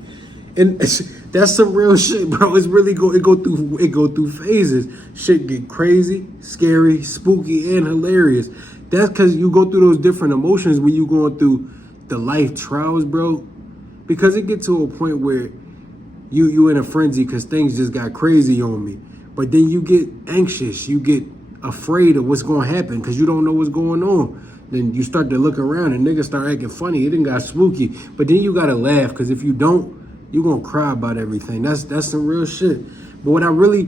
And that's some real shit, bro. It's really it go through phases. Shit get crazy, scary, spooky, and hilarious. That's because you go through those different emotions when you going through the life trials, bro. Because it gets to a point where you in a frenzy because things just got crazy on me. But then you get anxious. You get afraid of what's going to happen because you don't know what's going on. Then you start to look around and niggas start acting funny. It done got spooky. But then you got to laugh because if you don't, you're going to cry about everything. That's some real shit. But what I'm going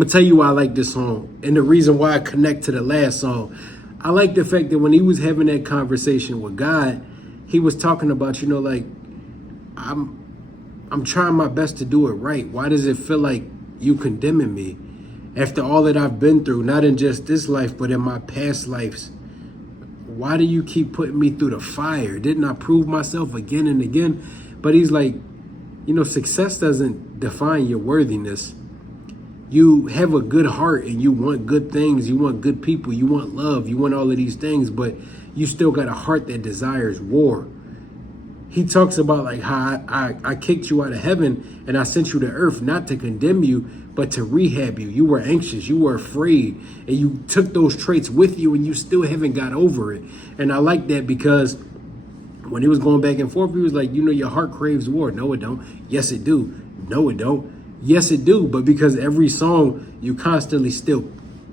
to tell you why I like this song and the reason why I connect to the last song. I like the fact that when he was having that conversation with God, he was talking about, like, I'm trying my best to do it right. Why does it feel like you condemning me after all that I've been through, not in just this life, but in my past lives? Why do you keep putting me through the fire? Didn't I prove myself again and again? But he's like, success doesn't define your worthiness. you have a good heart and you want good things, you want good people, you want love, you want all of these things, but you still got a heart that desires war. He talks about like how I kicked you out of heaven and I sent you to earth not to condemn you, but to rehab you. You were anxious, you were afraid, and you took those traits with you and you still haven't got over it. And I like that because when he was going back and forth, he was like, you know, your heart craves war. No, it don't. Yes, it do. No, it don't. Yes, it do. But because every song, you constantly still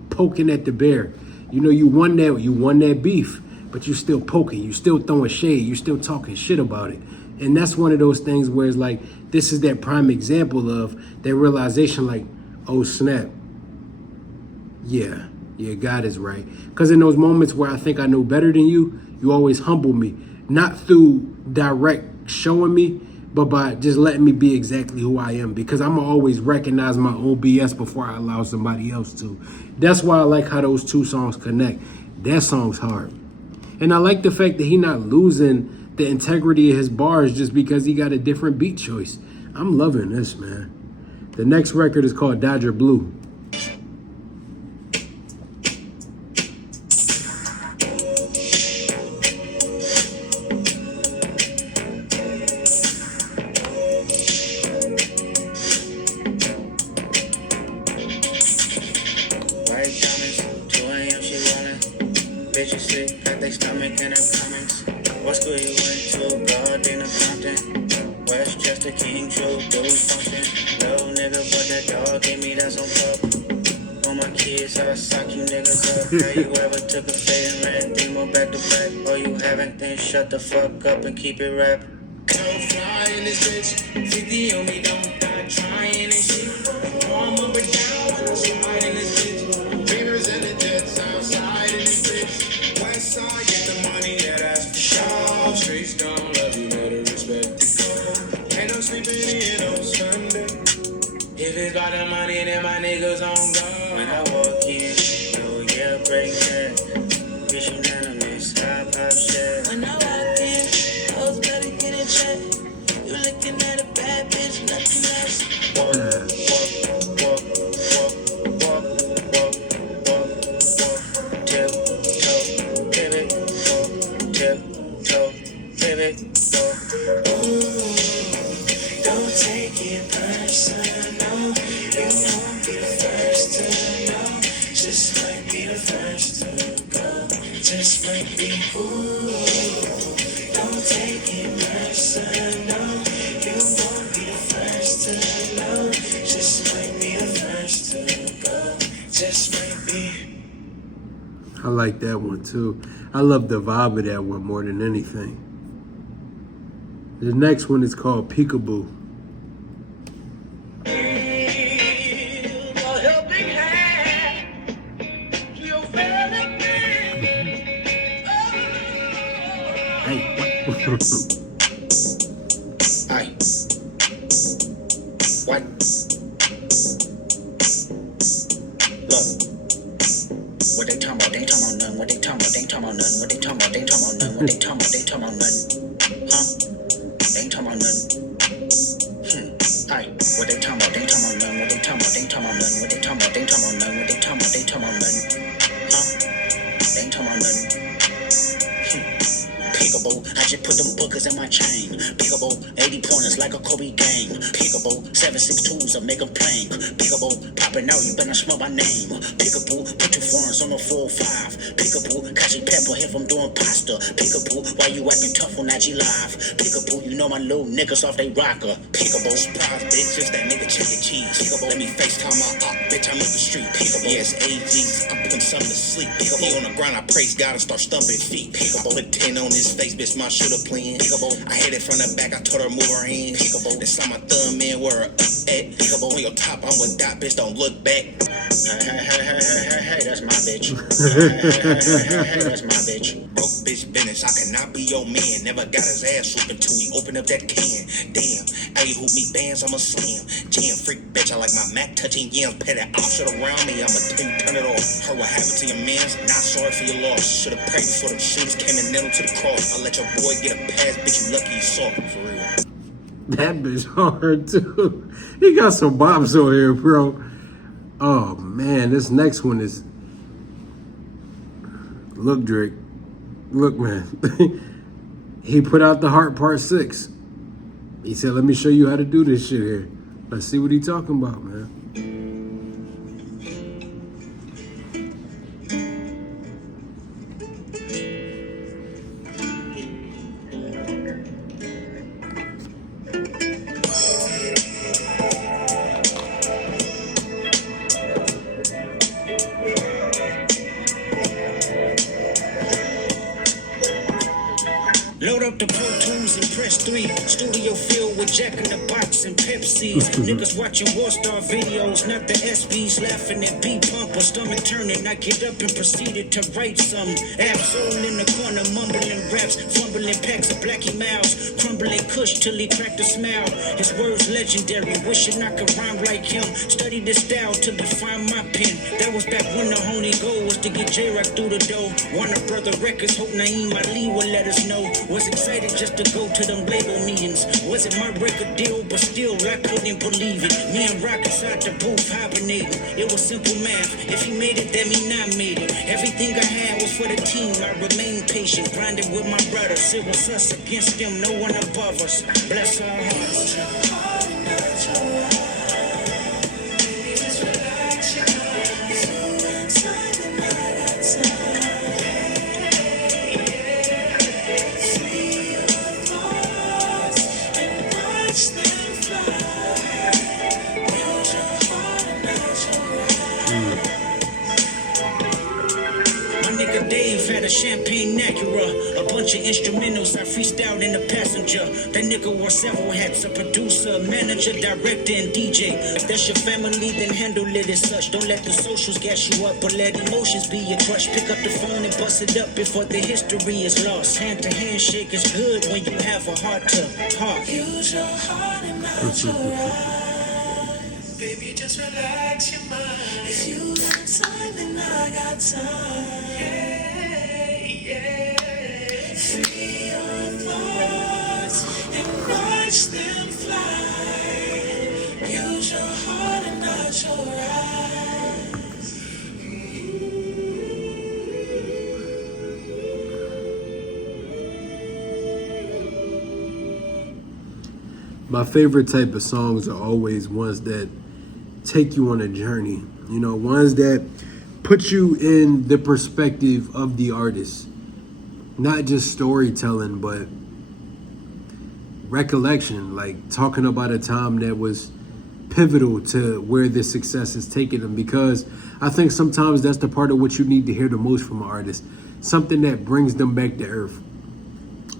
poking at the bear. You know, you won that beef, but you still poking. You still throwing shade. You still talking shit about it. And that's one of those things where it's like, this is that prime example of that realization like, oh, snap. Yeah, God is right. Because in those moments where I think I know better than you, you always humble me. Not through direct showing me, but by just letting me be exactly who I am. Because I'm going to always recognize my own BS before I allow somebody else to. That's why I like how those two songs connect. That song's hard. And I like the fact that he not losing the integrity of his bars just because he got a different beat choice. I'm loving this, man. The next record is called Dodger Blue. Shut the fuck up and keep it rap. Don't fly in this bitch. 50 on me, don't die trying and shit. Arm up and down when I slide in this bitch. Beamers and the jets outside in this bitch. West side, get the money, yeah, that's for sure. Streets don't love you, better respect the code. Ain't no sleeping in on Sunday. If it's about the money, then my niggas on go. When I walk in, oh yeah, break that. Bitch unanimous, hop shit. When I walk in, hoes better get in check. You looking at a bad bitch, nothing else. Walk, walk, walk, walk, walk, walk, walk, tiptoe, pivot, walk, tiptoe, pivot, walk. Ooh, don't take it personal. You won't be the first to know. Just might be the first to go. Just might be, ooh. Don't take it personal. You won't be the first to know. Just might be the first to go. Just might be. I like that one too. I love the vibe of that one more than anything. The next one is called Peekaboo. Aye. What? Look. What they talking about? They ain't talking about nothing. What they talking about? They ain't talking about nothing. What they talking about? They ain't talking about nothing. What they talking about? They ain't talking about nothing. Huh? They ain't talking about nothing. Aye. What they talking about? They ain't talking about nothing. What they talking about? They ain't talking about nothing. What they talking about? They ain't talking about nothing. What they talking about? They ain't talking about nothing. Huh? They ain't talking about nothing. Peekaboo, I just put them bookers in my chain. Peekaboo, 80 pointers like a Kobe game. Peekaboo, 7.62s will make them plain. Peekaboo, popping out, you better smell my name. Peekaboo, put 2 foreigns on the 405. Peekaboo, catchy pepper if I'm doing pasta. Peekaboo, why you acting tough on IG Live? Peekaboo, you know my little niggas off they rocker. Peekaboo, surprise, bitch, just that nigga chicken cheese. Peekaboo, let me FaceTime my op, bitch, I'm up the street. Peekaboo, yes, AGs, I'm putting something to sleep. Peekaboo, he on the ground, I praise God and start stumping feet. Peekaboo, put 10 on his face, bitch, my shooter playing. Peekaboo, I hit it from the back, I told her move her hands. Peekaboo, then saw my thumb in where her up at. Peekaboo, on your top, I'm with dot, bitch, don't look back. Hey, that's my bitch. Hey, that's my bitch. Broke bitch business, I cannot be your man. Never got his ass whooped until he opened up that can. Damn, hey, who me bands, I'm a slam. Jam freak bitch, I like my Mac touching yams. Pet that off shit around me, I'ma turn it off. Heard what happened to your mans, not sorry for your loss. Should've prayed before them shooters came and nailed him to the cross. I let your boy get a pass, bitch, you lucky you saw it, for real. That bitch hard too. He got some bops on here, bro. Oh man, this next one is. Look, Drake. Look, man. He put out the Heart Part 6. He said, let me show you how to do this shit here. Let's see what he talking about, man. Load up the Pro Tools and press 3. Studio filled with Jack in the Box and Pepsis. Niggas watching War Star videos, not the SBs laughing at beat pumper. Stomach turning, I get up and proceeded to write some. Absol in the corner, mumbling raps, fumbling packs of Blackie Mouse, crumbling Kush till he cracked a smile. His words legendary, wishing I could rhyme like him. Study this style to define my pen. That was back when the only goal was to get J-Rock through the door. Warner Brother Records, hope Naeem Ali will let us know. Was excited just to go to them label meetings. Wasn't my record deal, but still I couldn't believe it. Me and Rock inside the booth hibernating. It was simple math. If he made it, that mean I made it. Everything I had was for the team. I remained patient, grinding with my brothers. It was us against them, no one above us. Bless our hearts. Champagne Acura, a bunch of instrumentals I freestyled in the passenger. That nigga wore several hats, a producer, manager, director, and DJ. If that's your family, then handle it as such. Don't let the socials gas you up, but let emotions be your crush. Pick up the phone and bust it up before the history is lost. Hand to handshake is good when you have a heart to heart. Use your heart and not your eyes. Baby, just relax your mind. If you got time, then I got time. Free your thoughts and watch them fly. Use your heart and not your eyes. My favorite type of songs are always ones that take you on a journey. You know, ones that put you in the perspective of the artist. Not just storytelling, but recollection, like talking about a time that was pivotal to where the success is taking them. Because I think sometimes that's the part of what you need to hear the most from an artist. Something that brings them back to earth.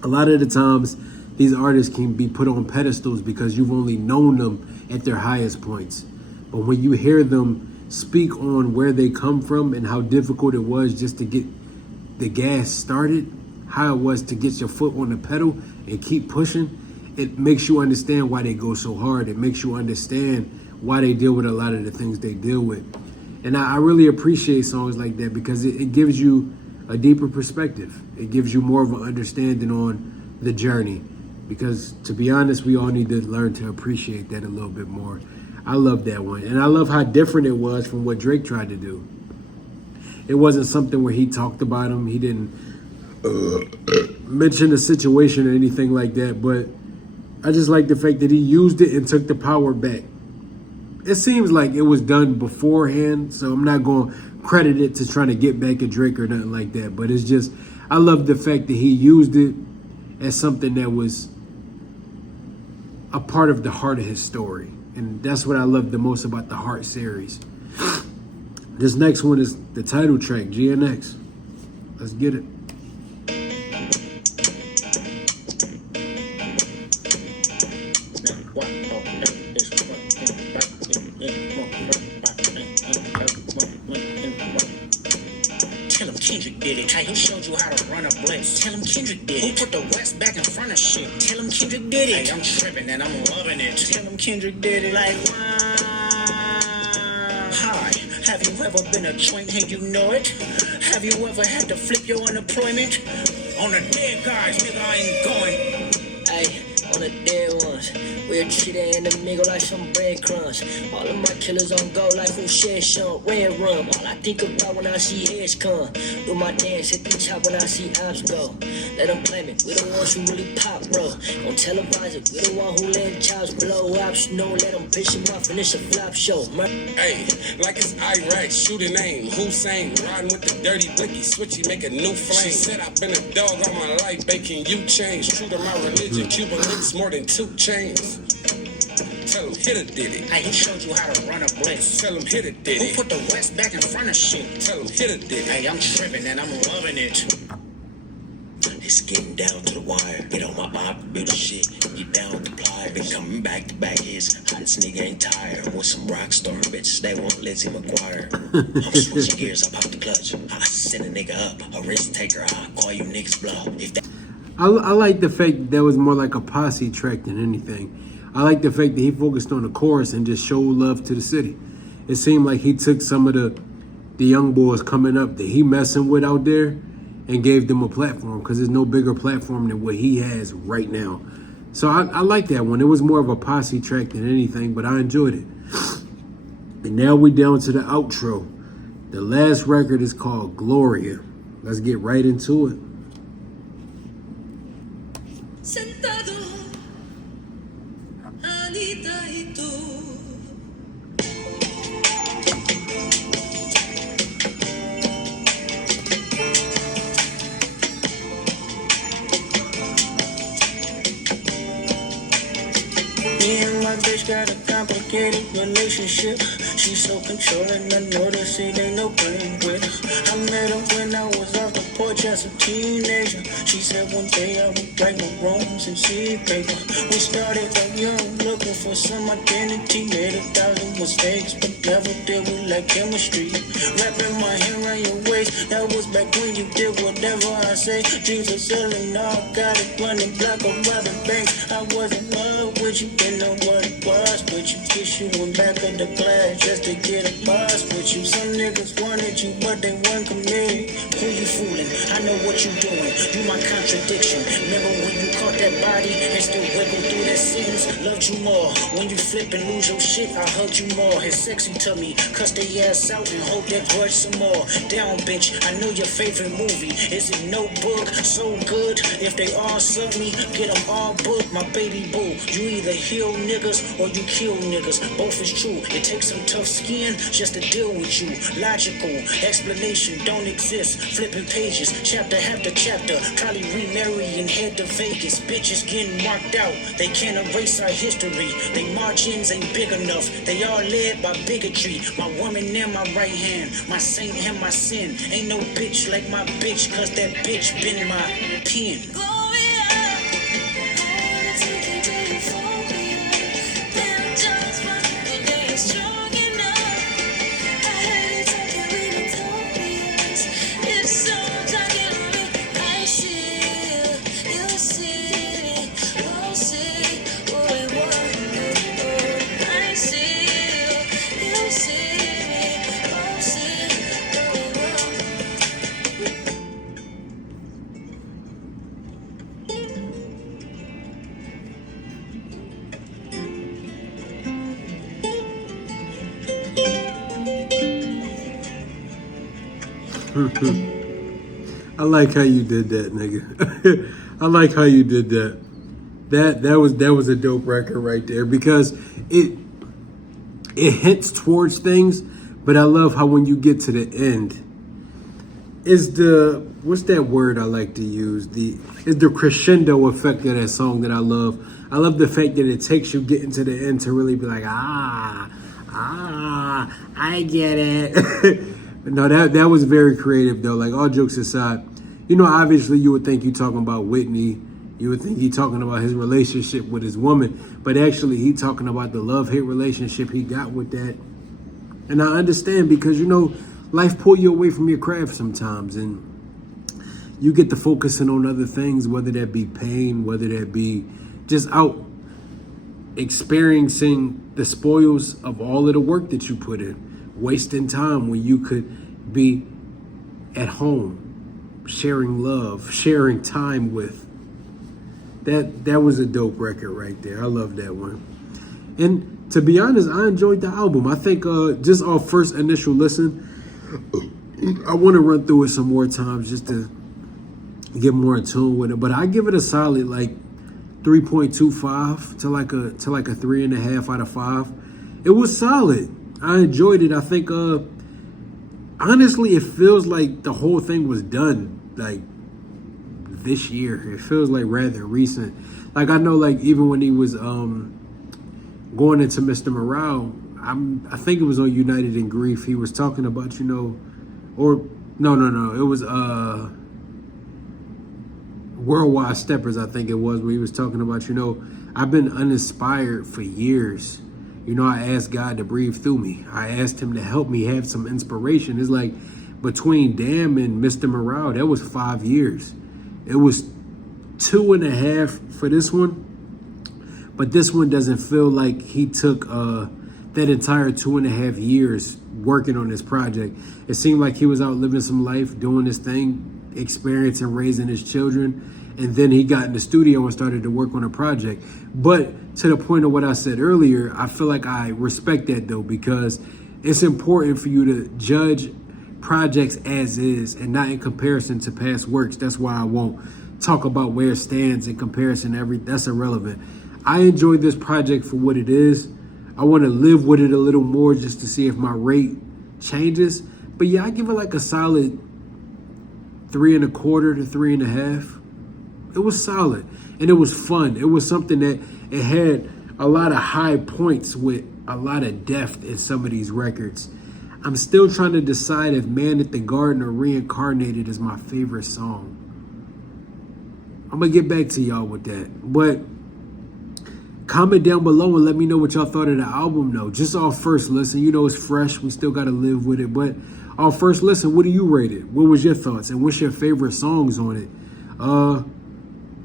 A lot of the times, these artists can be put on pedestals because you've only known them at their highest points. But when you hear them speak on where they come from and how difficult it was just to get the gas started, how it was to get your foot on the pedal and keep pushing, it makes you understand why they go so hard. It makes you understand why they deal with a lot of the things they deal with. And I really appreciate songs like that because it gives you a deeper perspective. It gives you more of an understanding on the journey. Because to be honest, we all need to learn to appreciate that a little bit more. I love that one. And I love how different it was from what Drake tried to do. It wasn't something where he talked about him. He didn't mention the situation or anything like that, but I just like the fact that he used it and took the power back. It seems like it was done beforehand, so I'm not going to credit it to trying to get back at Drake or nothing like that, but it's just, I love the fact that he used it as something that was a part of the heart of his story, and that's what I love the most about the Heart series. This next one is the title track, GNX. Let's get it. Tell him Kendrick did it. Hey, who showed you how to run a blitz? Tell him Kendrick did it. Who put the West back in front of shit? Tell him Kendrick did it. Hey, I'm tripping and I'm loving it. Tell him Kendrick did it. Like, hi, have you ever been a joint and you know it? Have you ever had to flip your unemployment? On the dead guys, nigga, I ain't going. Hey, on the dead ones. Real cheetah in the mingle like some breadcrumbs. All of my killers on go like who shed some red rum. All I think about when I see heads come. Do my dance at the top when I see ops go. Let them blame it, we the ones who really pop, bro. Don't televise it, we the one who let chops blow ops. No, let them piss him off and it's a flop show. Hey, like it's Iraq, shoot a name, Hussein, riding with the dirty blicky, switchy, make a new flame. She said I've been a dog all my life, baking you change. True to my religion, Cuban links more than 2 chains. Tell him hit a ditty. Hey, he showed you how to run a blitz. Tell him hit a ditty. Who put the West back in front of shit? Tell him hit a ditty. Hey, I'm tripping and I'm loving it. It's getting down to the wire. Get on my op, build the shit. Get down with the plier. Been coming back to back hits. Hottest nigga ain't tired. I'm with some rock star bitches. They want Lizzie McGuire. I'm switching gears. I pop the clutch. I send a nigga up. A risk taker. I call you niggas blow. If that. I like the fact that was more like a posse track than anything. I like the fact that he focused on the chorus and just showed love to the city. It seemed like he took some of the young boys coming up that he messing with out there and gave them a platform, because there's no bigger platform than what he has right now. So I like that one. It was more of a posse track than anything, but I enjoyed it. And now we down to the outro. The last record is called Gloria. Let's get right into it. Sentado, Anita y tú. Me and my bitch got a complicated relationship. She's so controlling, I know that she ain't no playing with. I met her when I was off the porch as a teenager. She said one day I would write my wrongs and see paper. We started out young, looking for some identity. Made 1,000 mistakes, but never did we like chemistry. Wrapping my hand around your waist, that was back when you did whatever I say. Dreams of selling all, got it running black or robbing banks. I was in love with you, didn't know what it was, but you kiss you in back of the class just to get a buzz with you. Some niggas wanted you, but they weren't committed. Who you fooling? I know what you doing. You my contradiction. Remember when you caught that body and still wiggle through that scenes? Loved you more. When you flip and lose your shit, I hugged you more. It's sexy to me. Cuss their ass out and hold that grudge some more. Down, bitch. I know your favorite movie. Is it Notebook? So good. If they all suck me, get them all booked. My baby boo. You either heal niggas or you kill niggas. Both is true. It takes some tough skin just to deal with you. Logical explanation don't exist. Flipping pages, chapter after chapter. Probably remarry and head to Vegas. Bitches getting marked out. They can't erase our history. They margins ain't big enough. They all led by bigotry. My woman in my right hand, my saint and my sin. Ain't no bitch like my bitch, cause that bitch been my pen. Gloria, I wanna take you to euphoria. Never just one day strong enough. I heard it's like you're in utopias. If so, talking to me, I see, you see, we'll see what we want. I see, you see, we'll see what we want. I like how you did that, nigga. I like how you did that. That was a dope record right there, because it hints towards things, but I love how when you get to the end, is the, what's that word I like to use? Is the crescendo effect of that song that I love. I love the fact that it takes you getting to the end to really be like, I get it. No, that was very creative though. Like, all jokes aside, you know, obviously you would think you're talking about Whitney. You would think he's talking about his relationship with his woman, but actually he talking about the love-hate relationship he got with that. And I understand, because, you know, life pull you away from your craft sometimes, and you get to focusing on other things, whether that be pain, whether that be just out experiencing the spoils of all of the work that you put in, wasting time when you could be at home, sharing love, sharing time with. That was a dope record right there. I love that one. And to be honest, I enjoyed the album. I think just our first initial listen, I want to run through it some more times just to get more in tune with it. But I give it a solid like 3.25 to like a 3.5 out of 5. It was solid. I enjoyed it. I think honestly, it feels like the whole thing was done like this year. It feels like rather recent. Like I know, like even when he was going into Mr. Morale, I think it was on United in Grief. He was talking about, you know, or no, it was Worldwide Steppers, I think it was, where he was talking about, you know, I've been uninspired for years. You know, I asked God to breathe through me. I asked him to help me have some inspiration. It's like between Damn and Mr. Morale, that was 5 years. It was 2.5 for this one. But this one doesn't feel like he took that entire 2.5 years working on this project. It seemed like he was out living some life, doing his thing, experiencing raising his children, and then he got in the studio and started to work on a project. But to the point of what I said earlier, I feel like I respect that though, because it's important for you to judge projects as is and not in comparison to past works. That's why I won't talk about where it stands in comparison. That's irrelevant. I enjoyed this project for what it is. I want to live with it a little more just to see if my rate changes. But yeah, I give it like a solid 3.25 to 3.5. It was solid and it was fun. It was something that it had a lot of high points with a lot of depth in some of these records. I'm still trying to decide if Man at the Garden or Reincarnated is my favorite song. I'm going to get back to y'all with that. But comment down below and let me know what y'all thought of the album though. Just our first listen. You know it's fresh. We still got to live with it. But our first listen, what do you rate it? What was your thoughts? And what's your favorite songs on it?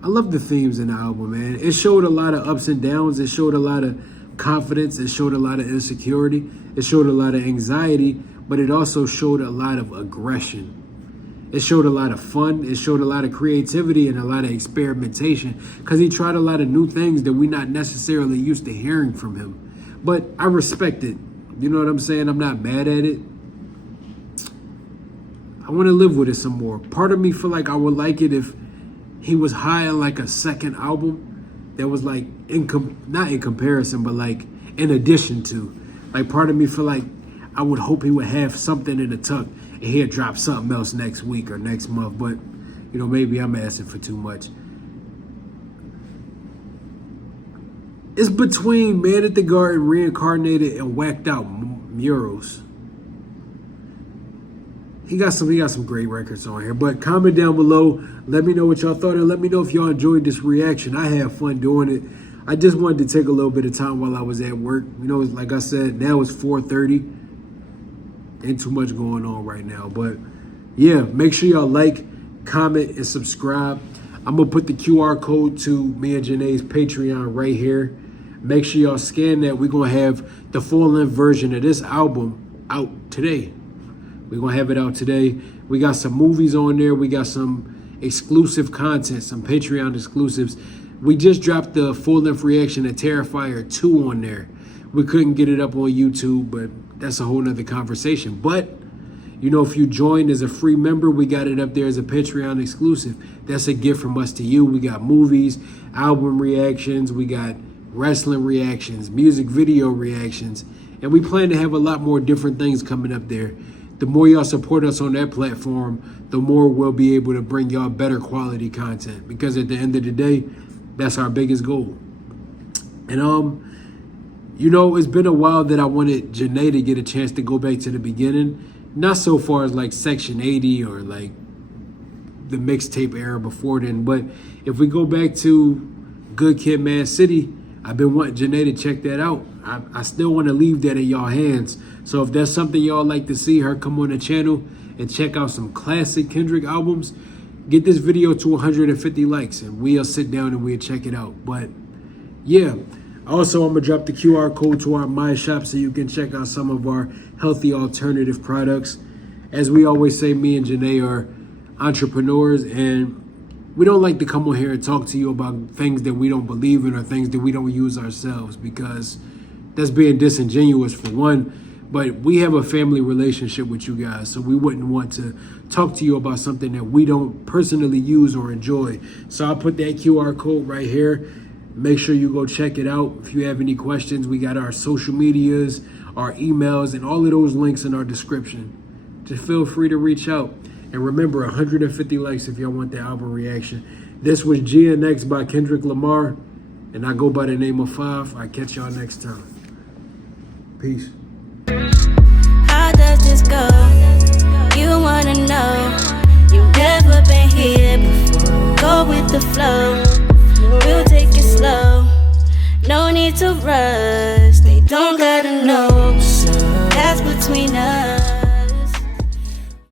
I love the themes in the album, man. It showed a lot of ups and downs. It showed a lot of confidence. It showed a lot of insecurity. It showed a lot of anxiety. But it also showed a lot of aggression. It showed a lot of fun. It showed a lot of creativity and a lot of experimentation because he tried a lot of new things that we're not necessarily used to hearing from him. But I respect it. You know what I'm saying? I'm not mad at it. I want to live with it some more. Part of me feel like I would like it if he was high on like a second album that was like, not in comparison, but like in addition to. Like part of me feel like I would hope he would have something in the tuck and he'll drop something else next week or next month. But, you know, maybe I'm asking for too much. It's between Man at the Garden, Reincarnated, and Whacked Out Murals. He got some great records on here. But comment down below. Let me know what y'all thought. And let me know if y'all enjoyed this reaction. I had fun doing it. I just wanted to take a little bit of time while I was at work. You know, like I said, now it's 4:30. Ain't too much going on right now. But yeah, make sure y'all like, comment, and subscribe. I'm going to put the QR code to me and Janae's Patreon right here. Make sure y'all scan that. We're going to have the full-length version of this album out today. We're going to have it out today. We got some movies on there. We got some exclusive content, some Patreon exclusives. We just dropped the full-length reaction to Terrifier 2 on there. We couldn't get it up on YouTube, but that's a whole nother conversation. But, you know, if you join as a free member, we got it up there as a Patreon exclusive. That's a gift from us to you. We got movies, album reactions. We got wrestling reactions, music video reactions. And we plan to have a lot more different things coming up there. The more y'all support us on that platform, the more we'll be able to bring y'all better quality content. Because at the end of the day, that's our biggest goal. And, you know, it's been a while that I wanted Janae to get a chance to go back to the beginning. Not so far as like Section 80 or like the mixtape era before then. But if we go back to Good Kid, Mad City, I've been wanting Janae to check that out. I still want to leave that in y'all hands. So if that's something y'all like to see her come on the channel and check out some classic Kendrick albums, get this video to 150 likes and we'll sit down and we'll check it out. But yeah, also I'm going to drop the QR code to our My Shop so you can check out some of our healthy alternative products. As we always say, me and Janae are entrepreneurs and we don't like to come on here and talk to you about things that we don't believe in or things that we don't use ourselves, because that's being disingenuous for one. But we have a family relationship with you guys, so we wouldn't want to talk to you about something that we don't personally use or enjoy. So I'll put that QR code right here. Make sure you go check it out. If you have any questions, we got our social medias, our emails, and all of those links in our description. Just feel free to reach out. And remember, 150 likes if y'all want the album reaction. This was GNX by Kendrick Lamar, and I go by the name of Five. I'll catch y'all next time. Peace. How does this go? You wanna know? You've never been here before. Go with the flow. We'll take it slow. No need to rush.